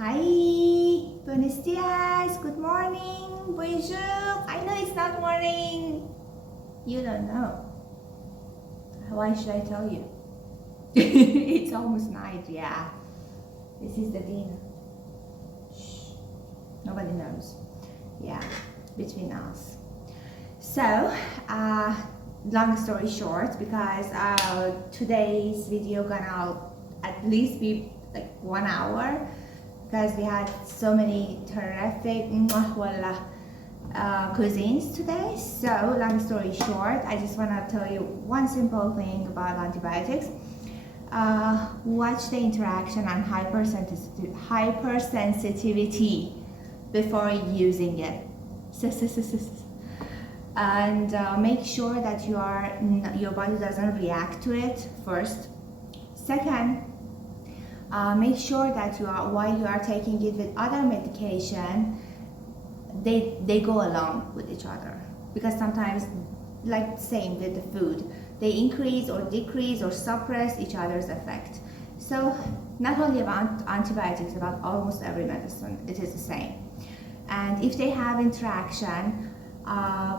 Hi, buenos dias, good morning, bonjour. I know it's not morning. You don't know. Why should I tell you? It's almost night, yeah. This is the dinner. Shh. Nobody knows. Yeah, between us. So, long story short, because today's video gonna at least be like 1 hour because we had so many terrific cuisines today. So long story short, I just want to tell you one simple thing about antibiotics. Watch the interaction on hypersensitivity before using it. And make sure that your body doesn't react to it first. Second, make sure that while you are taking it with other medication, they go along with each other, because sometimes, like same with the food, they increase or decrease or suppress each other's effect. So not only about antibiotics, about almost every medicine it is the same. And if they have interaction,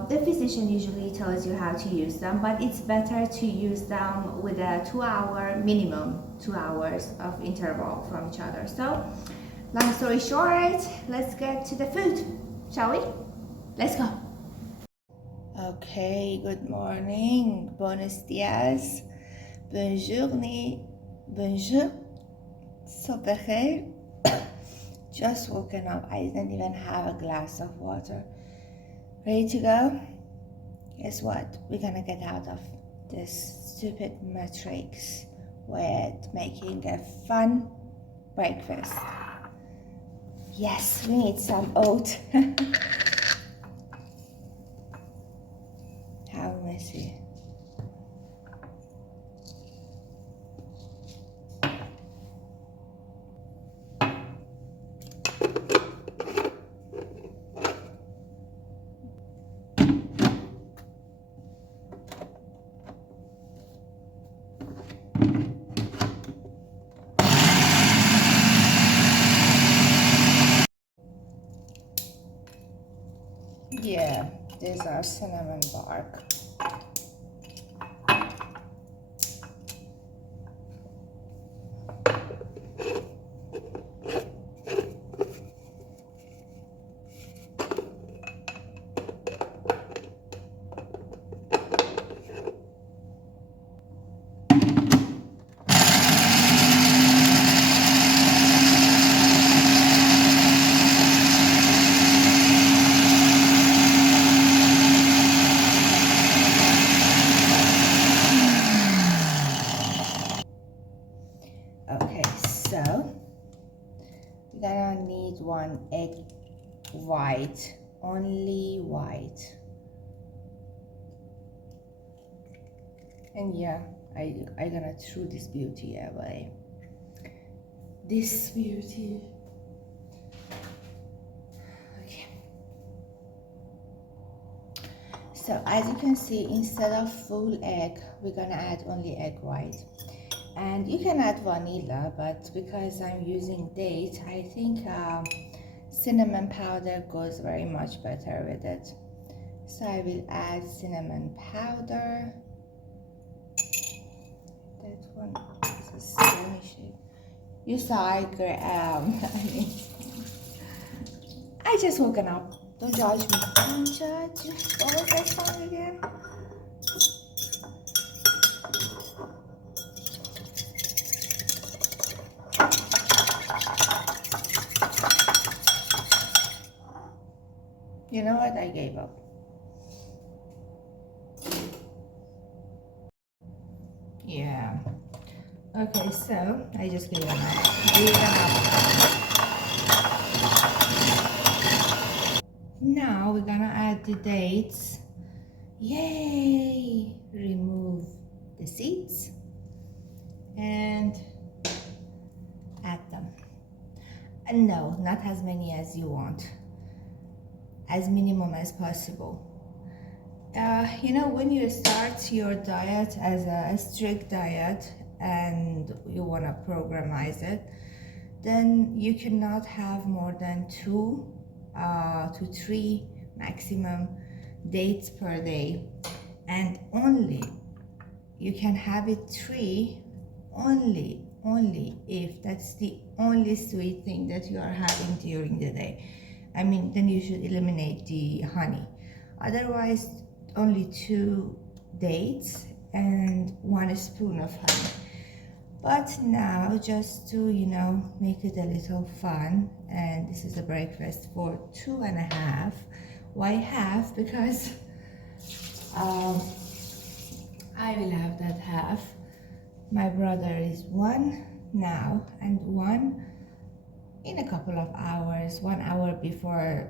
the physician usually tells you how to use them, but it's better to use them with a 2 hour minimum, 2 hours of interval from each other. So long story short, let's get to the food, shall we? Let's go. Okay, good morning, buenos dias, bonjour, bonjour, صبح خير. Just woken up. I didn't even have a glass of water. Ready to go? Guess what? We're gonna get out of this stupid matrix with making a fun breakfast. Yes, we need some oat. How messy. Yeah, these are cinnamon bark. Okay, so we're gonna need 1 egg white, only white. And yeah, I'm gonna throw this beauty away. This beauty. Okay. So as you can see, instead of full egg, we're gonna add only egg white. And you can add vanilla, but because I'm using date, I think cinnamon powder goes very much better with it. So I will add cinnamon powder. That one is a stony shape. You saw I just woken up. Don't judge me. Don't judge. What was that song again? You know what? I gave up. Yeah. Okay, so I just gave up. Now we're gonna add the dates. Yay! Remove the seeds and add them. And no, not as many as you want, as minimum as possible. You know, when you start your diet as a strict diet and you want to programize it, then you cannot have more than 2 to 3 maximum dates per day, and only you can have it 3 only if that's the only sweet thing that you are having during the day. I mean, then you should eliminate the honey. Otherwise, only 2 dates and 1 spoon of honey. But now, just to, you know, make it a little fun, and this is a breakfast for 2.5. Why half? Because I will have that half. My brother is 1 now and 1 in a couple of hours, 1 hour before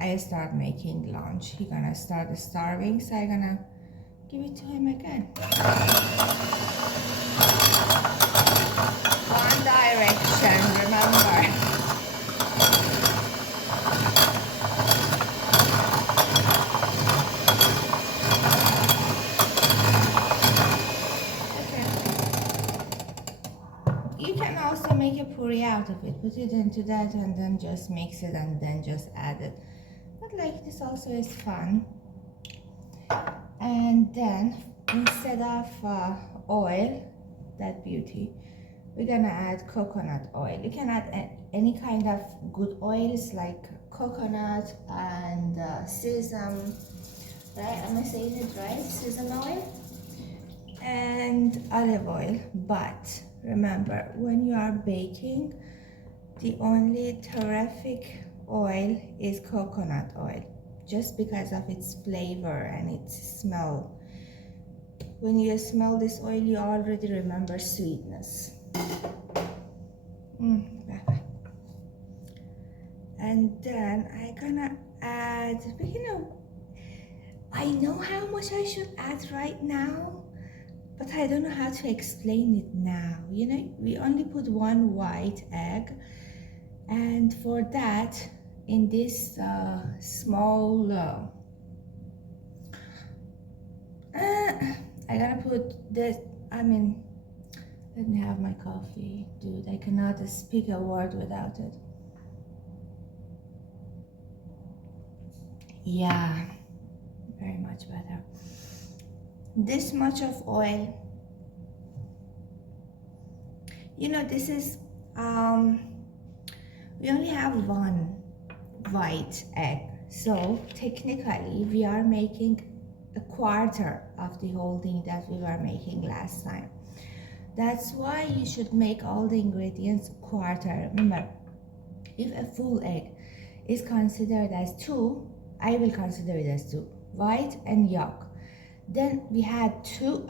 I start making lunch. He gonna start starving, so I gonna give it to him again. One direction, remember. You can also make a puree out of it. Put it into that and then just mix it and then just add it. But like this also is fun. And then instead of oil, that beauty, we're gonna add coconut oil. You can add any kind of good oils like coconut and sesame, right? Am I saying it right? Sesame oil and olive oil. But remember, when you are baking, the only terrific oil is coconut oil, just because of its flavor and its smell. When you smell this oil, you already remember sweetness. And then I'm gonna add, but you know, I know how much I should add right now, but I don't know how to explain it now. You know, we only put 1 white egg, and for that, in this small, I gotta put this, I mean, let me have my coffee, dude. I cannot speak a word without it. Yeah, very much better. This much of oil. You know, this is, we only have 1 white egg. So technically we are making a quarter of the whole thing that we were making last time. That's why you should make all the ingredients quarter. Remember, if a full egg is considered as 2, I will consider it as 2, white and yolk. Then we had 2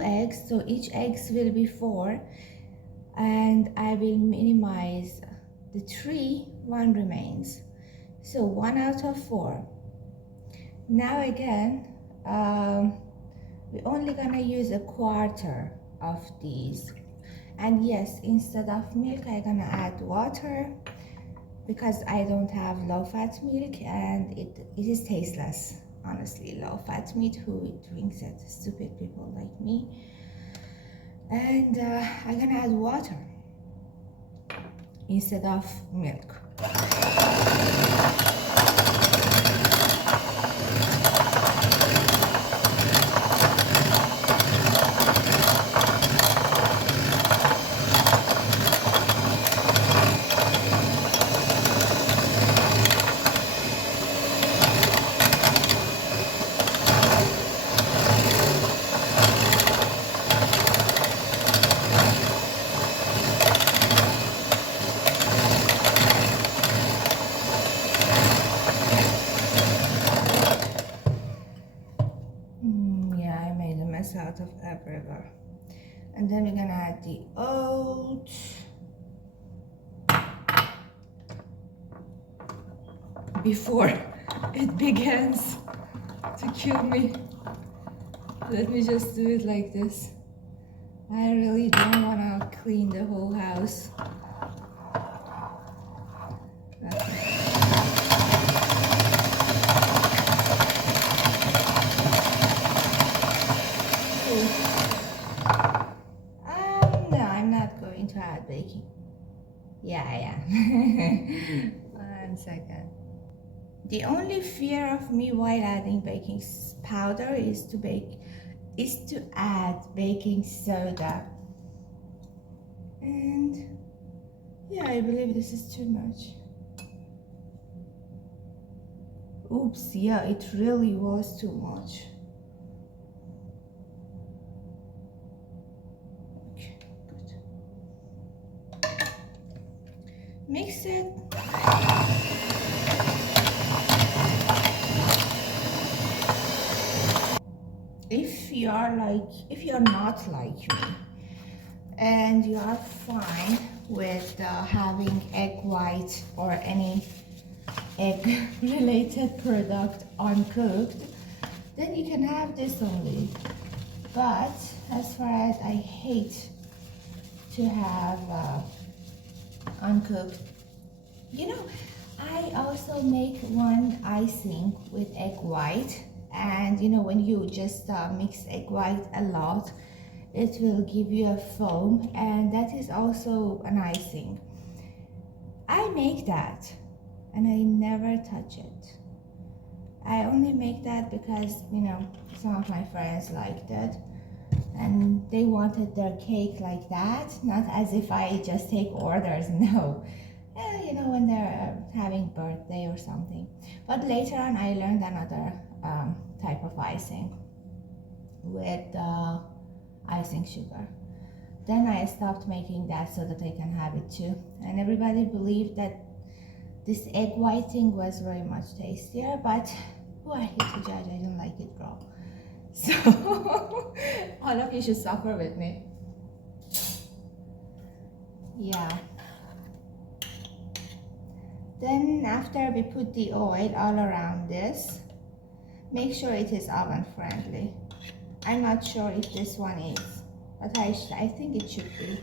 eggs, so each eggs will be 4, and I will minimize the 3, 1 remains. So 1 out of 4. Now again, we're only gonna use a quarter of these. And yes, instead of milk, I'm gonna add water, because I don't have low-fat milk and it is tasteless. Honestly, low-fat meat, who drinks it? Stupid people like me. And I'm gonna add water instead of milk. Out of everywhere. And then we're gonna add the oat. Before it begins to kill me, let me just do it like this. I really don't want to clean the whole house. No, I'm not going baking. Yeah. 1 second. The only fear of me while adding baking powder is to add baking soda. And yeah, I believe this is too much. Oops, yeah, it really was too much. Okay, good. Mix it. If you're not like me and you are fine with having egg white or any egg related product uncooked, then you can have this only. But as far as I hate to have uncooked, you know, I also make one icing with egg white, and you know, when you just mix egg white a lot, it will give you a foam, and that is also an icing. I make that and I never touch it. I only make that because, you know, some of my friends liked it and they wanted their cake like that, not as if I just take orders, no. You know, when they're having birthday or something. But later on I learned another type of icing with icing sugar. Then I stopped making that so that I can have it too. And everybody believed that this egg whiting was very much tastier, but who are you to judge? I don't like it, girl. So all of you should suffer with me. Yeah. Then after we put the oil all around this, make sure it is oven friendly. I'm not sure if this one is, but I think it should be.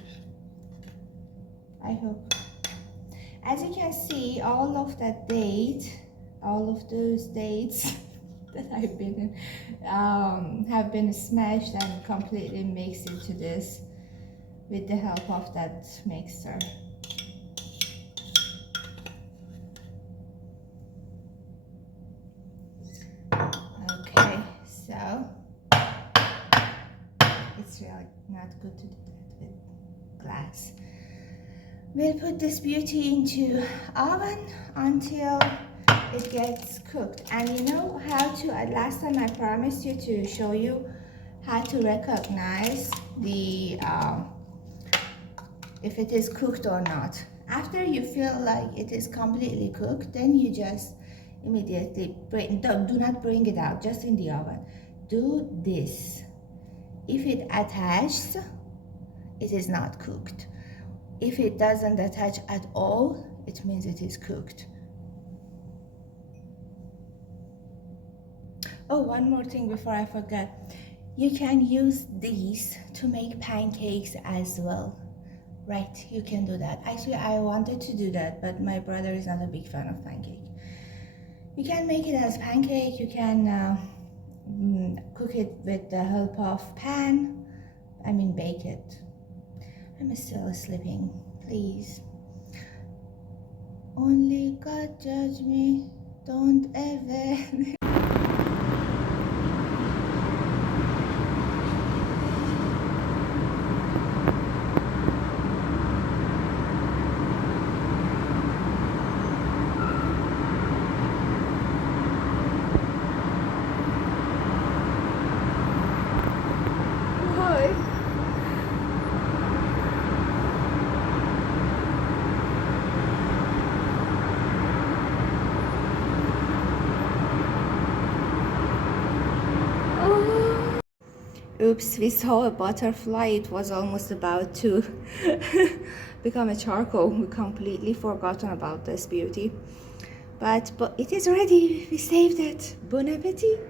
I hope. As you can see, all of that date, all of those dates that I've been have been smashed and completely mixed into this with the help of that mixer. Okay, so it's really not good to do that with glass. We'll put this beauty into oven until it gets cooked. And you know how to, last time I promised you to show you how to recognize the if it is cooked or not. After you feel like it is completely cooked, then you just immediately do not bring it out, just in the oven. Do this. If it attaches, it is not cooked. If it doesn't attach at all, it means it is cooked. Oh, one more thing before I forget. You can use these to make pancakes as well. Right, you can do that. Actually, I wanted to do that, but my brother is not a big fan of pancake. You can make it as pancake, you can cook it with the help of pan, bake it. I'm still sleeping, please. Only God judge me, don't ever. Oops, we saw a butterfly. It was almost about to become a charcoal. We completely forgotten about this beauty. But it is ready. We saved it. Bon appetit.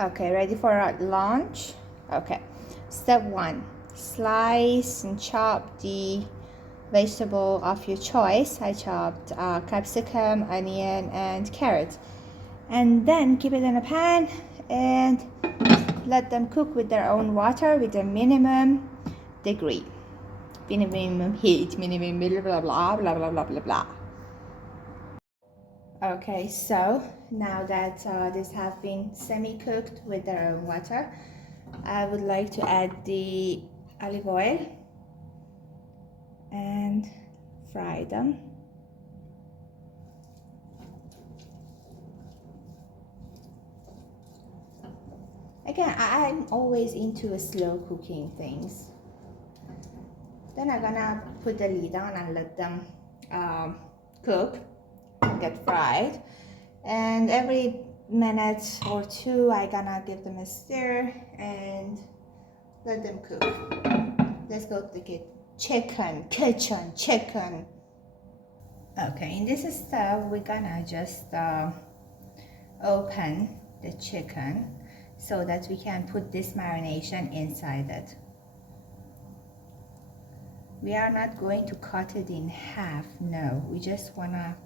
Okay, ready for our lunch? Okay. Step 1. Slice and chop the vegetable of your choice. I chopped capsicum, onion, and carrot. And then keep it in a pan and let them cook with their own water with a minimum degree. minimum heat, minimum blah blah blah blah blah blah blah. Okay, so now that this have been semi-cooked with their own water, I would like to add the olive oil and fry them. Again, I'm always into slow cooking things. Then I'm gonna put the lid on and let them cook, get fried. And every minute or two, I'm gonna give them a stir and let them cook. Let's go to the kitchen. Okay, in this step, we're gonna just open the chicken so that we can put this marination inside it. We are not going to cut it in half, no, we just wanna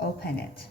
open it.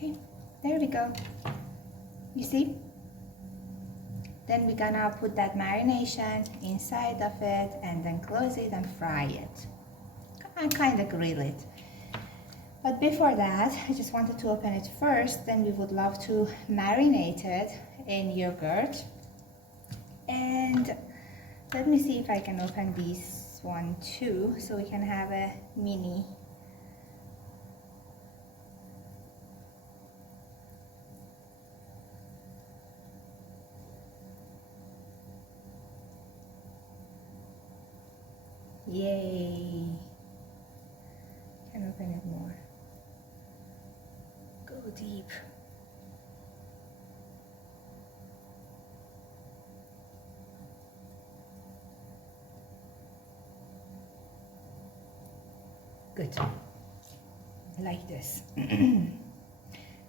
Okay, there we go. You see? Then we're gonna put that marination inside of it and then close it and fry it. And kind of grill it. But before that, I just wanted to open it first. Then we would love to marinate it in yogurt. And let me see if I can open this one too, so we can have a mini. Yay! Can open it more. Go deep. Good. Like this.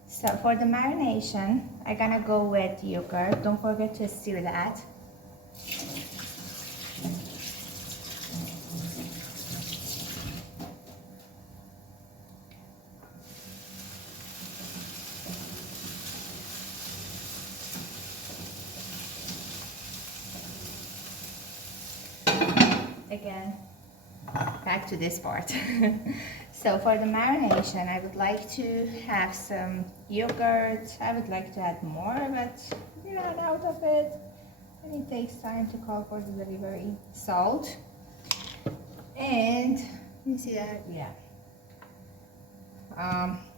So for the marination, I'm gonna go with yogurt. Don't forget to stir that. Again, back to this part. So for the marination, I would like to have some yogurt. I would like to add more, but we ran out of it and it takes time to call for the delivery. Salt, and you see that, yeah,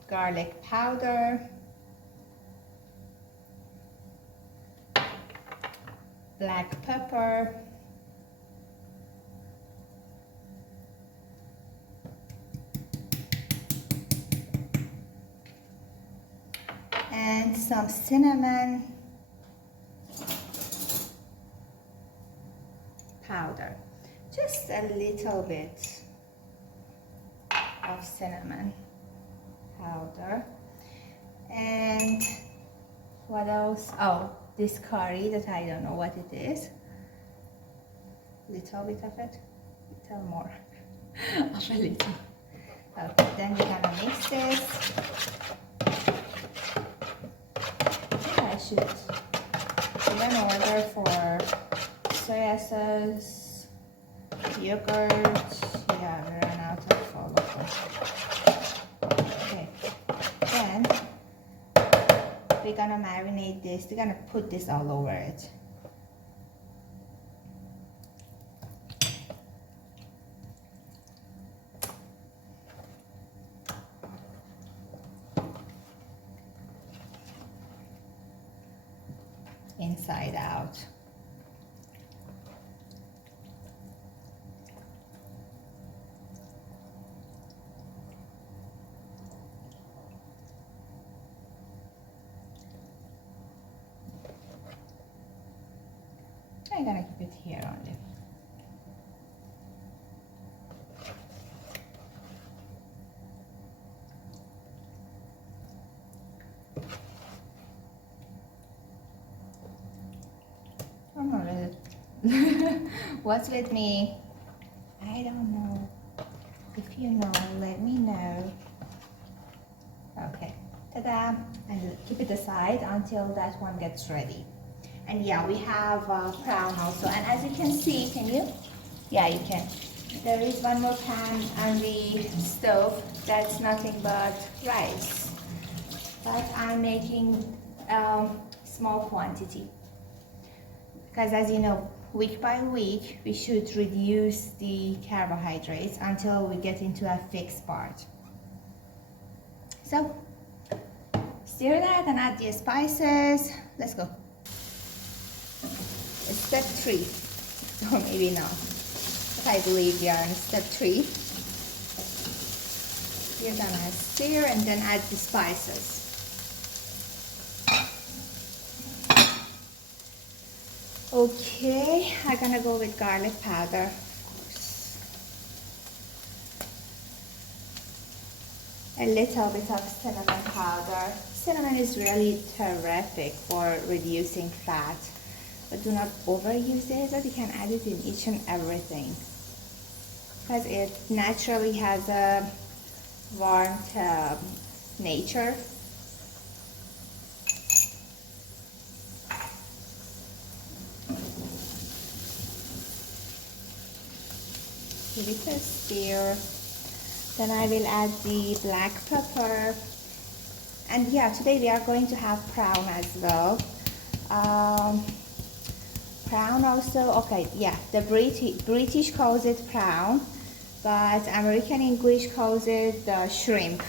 garlic powder, black pepper, and some cinnamon powder. Just a little bit of cinnamon powder. And what else? Oh, this curry that I don't know what it is. Little bit of it, little more of a little. Okay, then we're gonna mix this. I should give an order for soya sauce, yogurt. Yeah, we ran out of all of them. Okay, then we're gonna marinate this. We're gonna put this all over it. inside out. I'm gonna keep it here only. I'm not ready. What's with me? I don't know. If you know, let me know. Okay, ta-da! And keep it aside until that one gets ready. And yeah, we have prawn also. And as you can see, can you? Yeah, you can. There is one more pan on the stove. That's nothing but rice. But I'm making small quantity. Because as you know, week by week, we should reduce the carbohydrates until we get into a fixed part. So, stir that and add the spices. Let's go. Step 3, or maybe not, but I believe we are on step 3. You're gonna stir and then add the spices. Okay, I'm gonna go with garlic powder. A little bit of cinnamon powder. Cinnamon is really terrific for reducing fat. But do not overuse it, but you can add it in each and everything because it naturally has a warmth nature. Give it a stir. Then I will add the black pepper. And yeah, today we are going to have prawn as well. Prawn also, okay, yeah, the British calls it prawn, but American English calls it shrimp.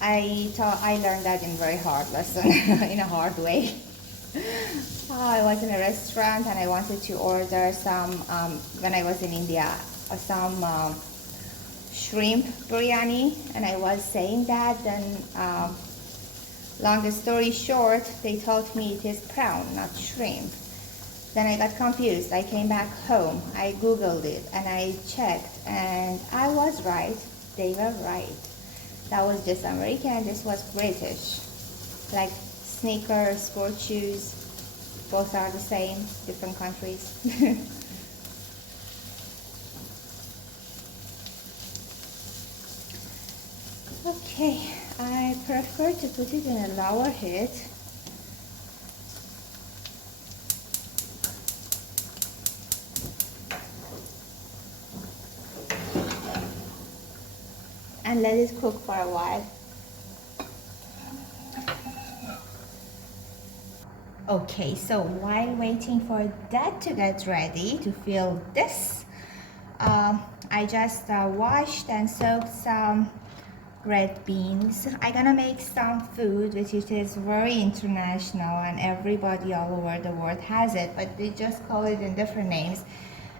I learned that in a very hard lesson, in a hard way. I was in a restaurant and I wanted to order some, when I was in India, some shrimp biryani, and I was saying that, then long story short, they told me it is prawn, not shrimp. Then I got confused. I came back home, I googled it and I checked and I was right, they were right. That was just American, this was British. Like sneakers, sport shoes, both are the same, different countries. Okay, I prefer to put it in a lower heat. And let it cook for a while. Okay, so while waiting for that to get ready to fill this, I just washed and soaked some red beans. I'm gonna make some food which is very international and everybody all over the world has it, but they just call it in different names.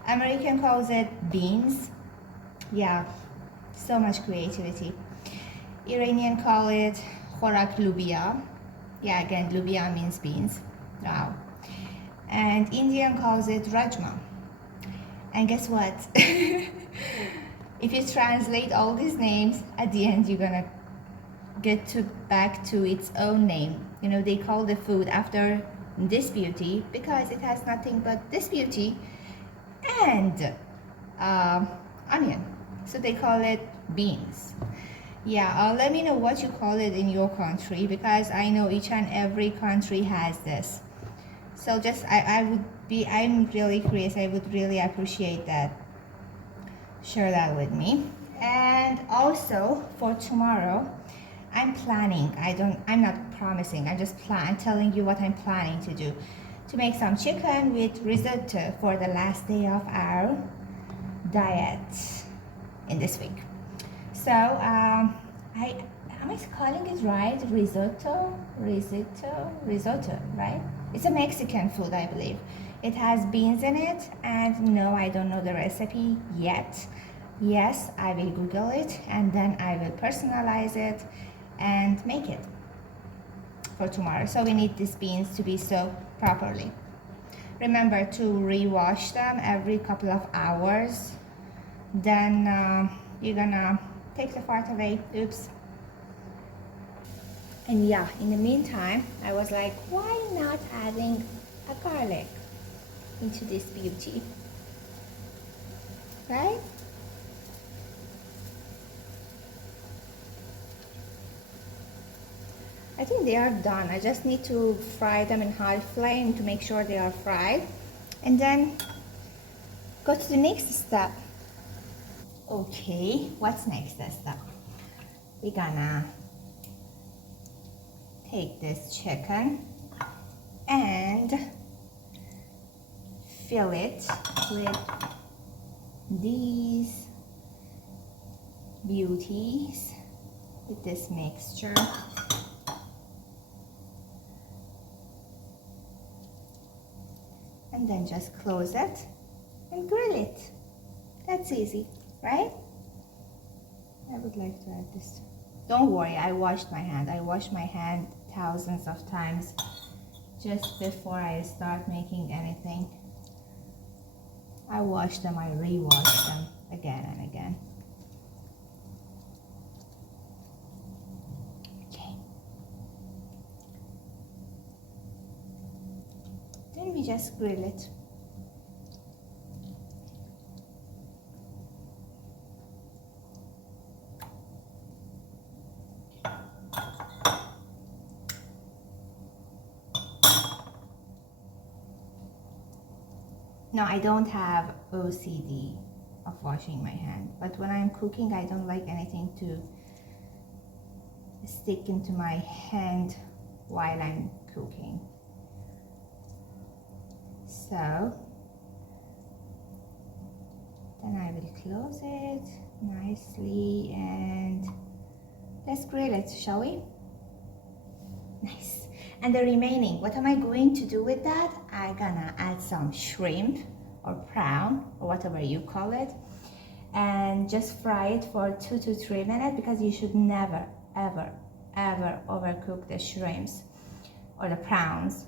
American calls it beans. Yeah, so much creativity. Iranian call it khorak lubia. Yeah, again, lubia means beans. Wow. And Indian calls it rajma. And guess what? If you translate all these names, at the end you're gonna get back to its own name. You know, they call the food after this beauty because it has nothing but this beauty and onion. So they call it beans. Yeah, let me know what you call it in your country because I know each and every country has this. So just I'm really curious. I would really appreciate that. Share that with me. And also for tomorrow, I'm planning. I'm not promising. I'm just telling you what I'm planning to do. To make some chicken with risotto for the last day of our diet in this week. So am I calling it right? Risotto, right? It's a Mexican food, I believe. It has beans in it, and no, I don't know the recipe yet. Yes, I will Google it, and then I will personalize it and make it for tomorrow. So we need these beans to be soaked properly. Remember to rewash them every couple of hours. Then you're gonna take the fart away. Oops. And yeah, in the meantime, I was like, why not adding a garlic into this beauty, right? I think they are done. I just need to fry them in high flame to make sure they are fried. And then go to the next step. Okay, what's next step? We're gonna take this chicken and fill it with these beauties, with this mixture. And then just close it and grill it. That's easy, right? I would like to add this. Don't worry, I washed my hand. I washed my hand thousands of times just before I start making anything. I wash them, I re-wash them again and again. Okay. Then we just grill it. No, I don't have OCD of washing my hand, but when I'm cooking, I don't like anything to stick into my hand while I'm cooking. So, then I will close it nicely and let's grill it, shall we? Nice. And the remaining, what am I going to do with that? I'm gonna add some shrimp or prawn or whatever you call it, and just fry it for 2 to 3 minutes, because you should never, ever, ever overcook the shrimps or the prawns.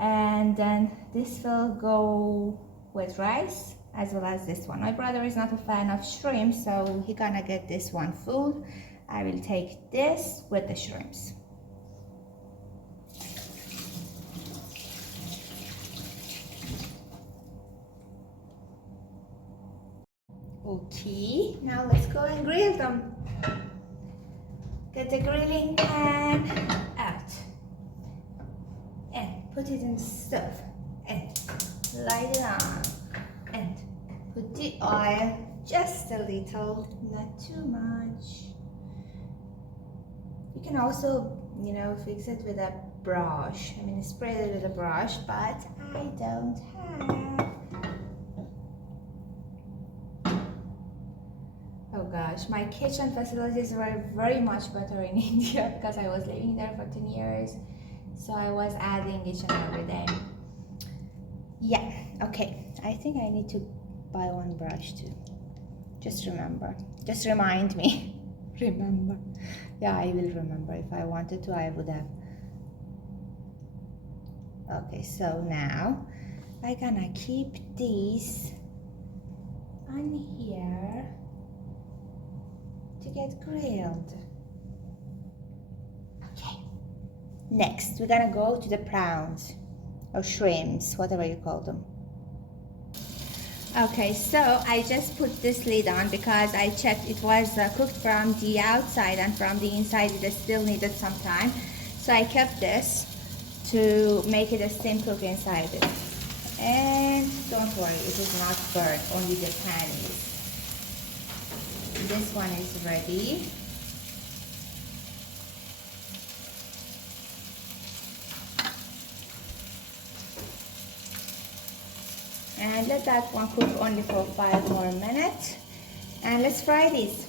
And then this will go with rice as well as this one. My brother is not a fan of shrimp, so he gonna get this one full. I will take this with the shrimps. Okay, now let's go and grill them. Get the grilling pan out and put it in the stove and light it on and put the oil just a little, not too much. You can also, you know, fix it with a brush. I mean, spray it with a brush, but I don't have. Oh gosh, my kitchen facilities were very much better in India because I was living there for 10 years. So I was adding each and every day. Yeah, okay. I think I need to buy one brush too. Just remember. Just remind me. Remember. Yeah, I will remember. If I wanted to, I would have. Okay, so now I'm gonna keep these on here to get grilled. Okay. Next, we're gonna go to the prawns or shrimps, whatever you call them. Okay, so I just put this lid on because I checked it was cooked from the outside and from the inside it still needed some time. So I kept this to make it a steam cook inside it. And don't worry, it is not burnt, only the pan is. This one is ready. And let that one cook only for 5 more minutes. And let's fry these.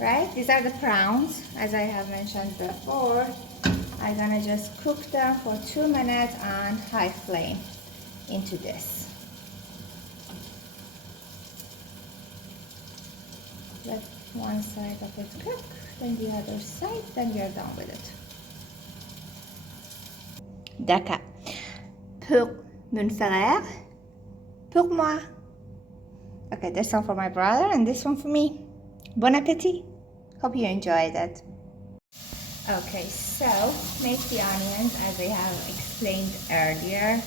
Right? These are the prawns, as I have mentioned before. I'm gonna just cook them for 2 minutes on high flame into this. Let one side of it cook, then the other side, then you're done with it. D'accord. Pour mon frère, pour moi. Okay, this one for my brother and this one for me. Bon appetit. Hope you enjoyed it. Okay, so make the onions as I have explained earlier.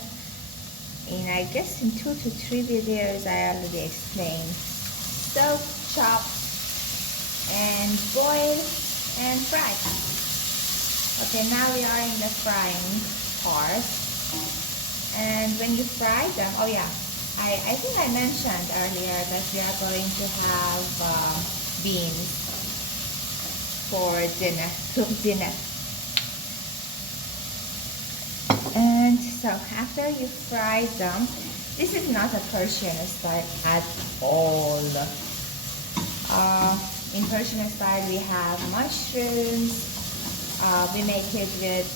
In I guess in 2 to 3 videos I already explained. Soak, chop, and boil and fry. Okay, now we are in the frying part. And when you fry them, oh yeah, I think I mentioned earlier that we are going to have beans for dinner, cooked dinner. And so after you fry them, this is not a Persian style at all. In Persian style we have mushrooms. We make it with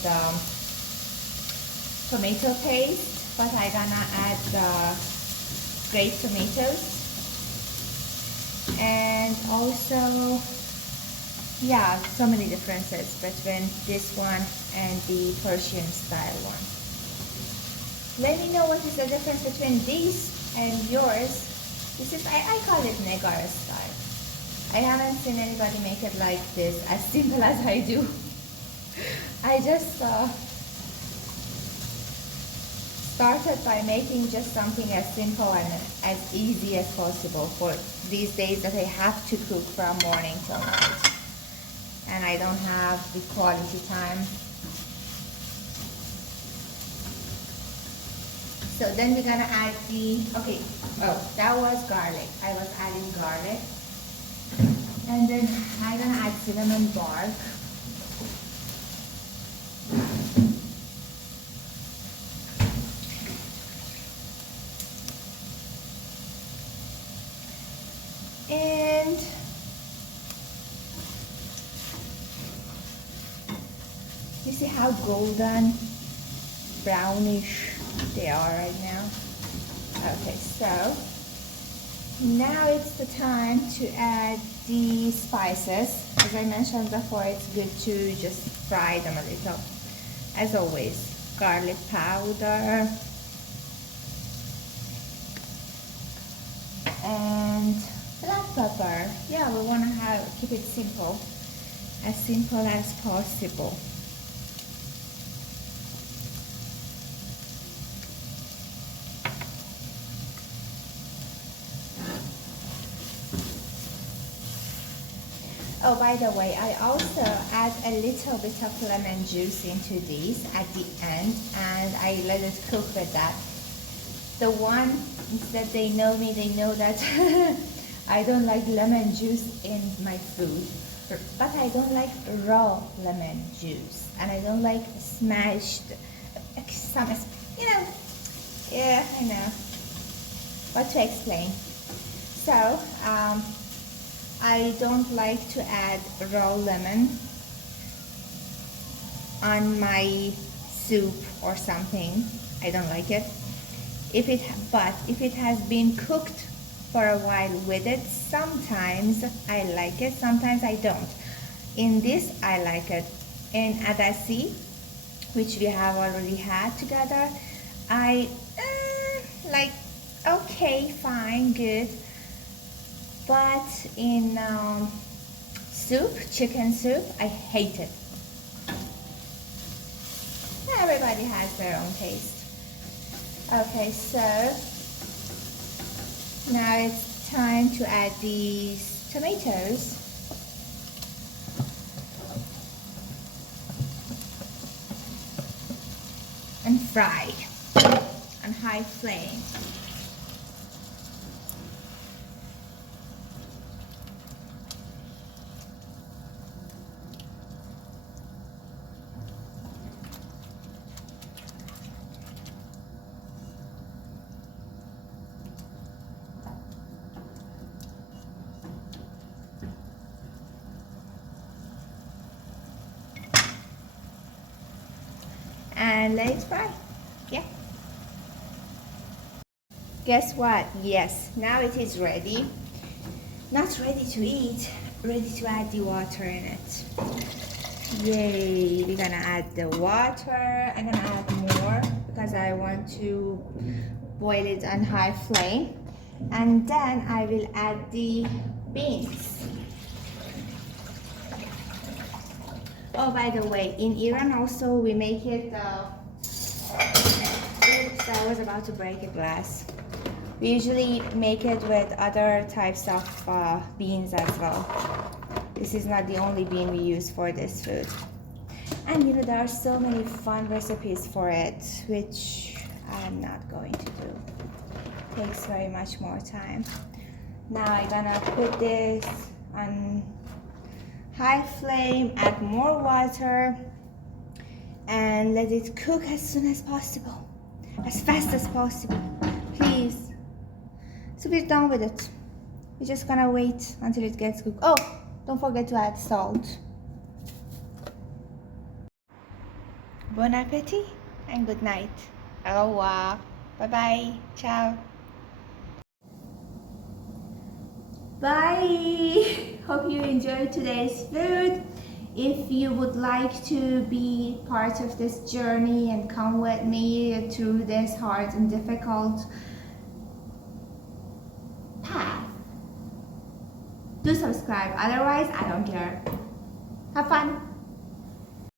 tomato paste, but I'm gonna add grated tomatoes, and also yeah, so many differences between this one and the Persian style one. Let me know what is the difference between these and yours. This is, I call it Negar style. I haven't seen anybody make it like this, as simple as I do. I just started by making just something as simple and as easy as possible for these days that I have to cook from morning till night. And I don't have the quality time. So then we're gonna add the, okay, oh, that was garlic. I was adding garlic. And then I'm gonna add cinnamon bark. And you see how golden, brownish they are right now? Okay, so now it's the time to add the spices. As I mentioned before, it's good to just fry them a little. As always, garlic powder and black pepper. Yeah, we want to keep it simple as possible. Oh, by the way, I also add a little bit of lemon juice into these at the end, and I let it cook with that. The ones that they know me, they know that I don't like lemon juice in my food, but I don't like raw lemon juice, and I don't like smashed, some, you know, yeah, I know what to explain. So, I don't like to add raw lemon on my soup or something. I don't like it. But if it has been cooked for a while with it, sometimes I like it, sometimes I don't. In this, I like it. In adasi, which we have already had together, I like, okay, fine, good. But in soup, chicken soup, I hate it. Everybody has their own taste. Okay, so now it's time to add these tomatoes. And fry on high flame. and let it fry. Yeah. Guess what? Yes, now it is ready. Not ready to eat, ready to add the water in it. Yay, we're gonna add the water. I'm gonna add more because I want to boil it on high flame. And then I will add the beans. Oh, by the way, in Iran also we make it, oops, I was about to break a glass. We usually make it with other types of beans as well. This is not the only bean we use for this food. And you know, there are so many fun recipes for it, which I'm not going to do. It takes very much more time. Now I'm gonna put this on high flame, add more water, and let it cook as soon as possible, as fast as possible, please. So we're done with it. We're just gonna wait until it gets cooked. Oh, don't forget to add salt. Bon appetit and good night. Au revoir. Bye bye. Ciao. Bye. Hope you enjoyed today's food. If you would like to be part of this journey and come with me through this hard and difficult path, do subscribe. Otherwise, I don't care. Have fun.